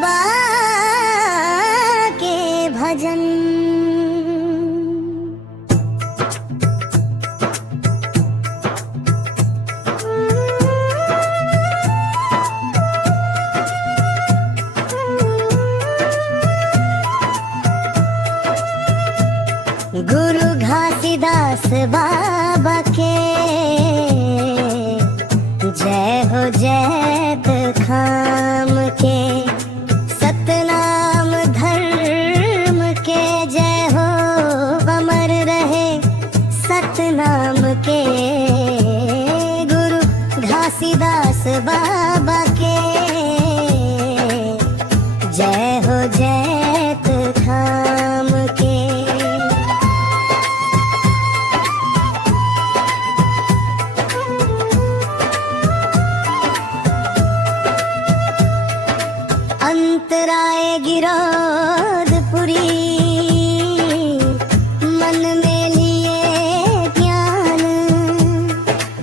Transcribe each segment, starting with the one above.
बाबा के भजन। गुरु घासीदास बाबा के जय हो जैत खाम के, सतनाम धर्म के जय हो अमर रहे सतनाम के। गुरु घासीदास बाबा के जय हो जैत खाम के। अंतराय गिरोधपुरी मन में लिए ज्ञान,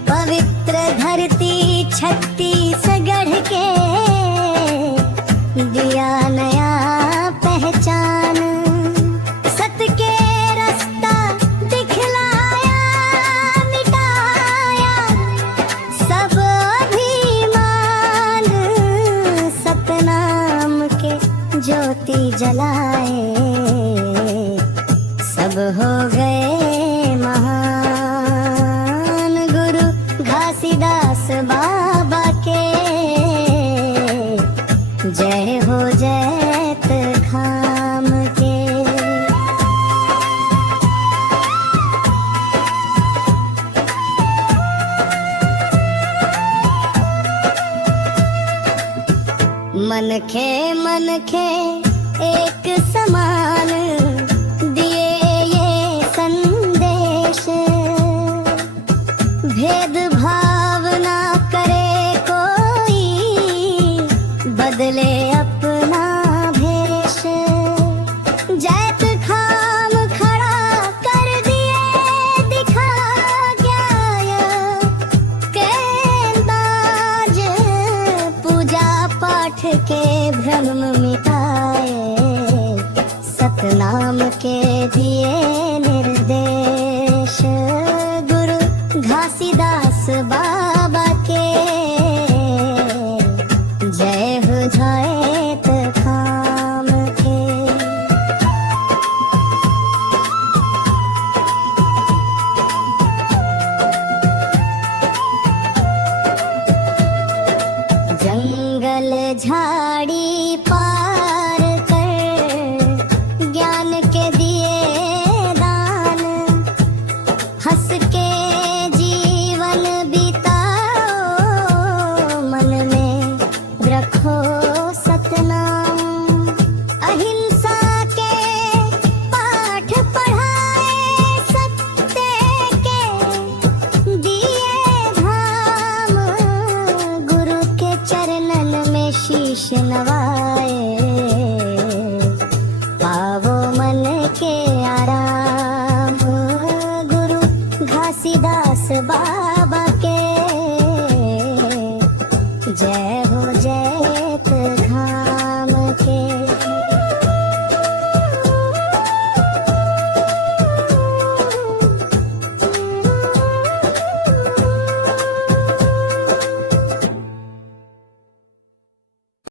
पवित्र धरती छत्तीसगढ़ के दिया नया पहचान। सत के रास्ता दिखलाया मिटाया सब अभिमान, सतनाम के ज्योति जलाए सब हो गए महान। गुरु घासीदास बाबा के जय हो जैत खाम के। मन खे एक समान दिए ये संदेश, भेद भाव ना करे कोई बदले अपना भेष। जैत खाम खड़ा कर दिए दिखा गया के अंदाज, पूजा पाठ के भ्रम मिटाए सतनाम के दिए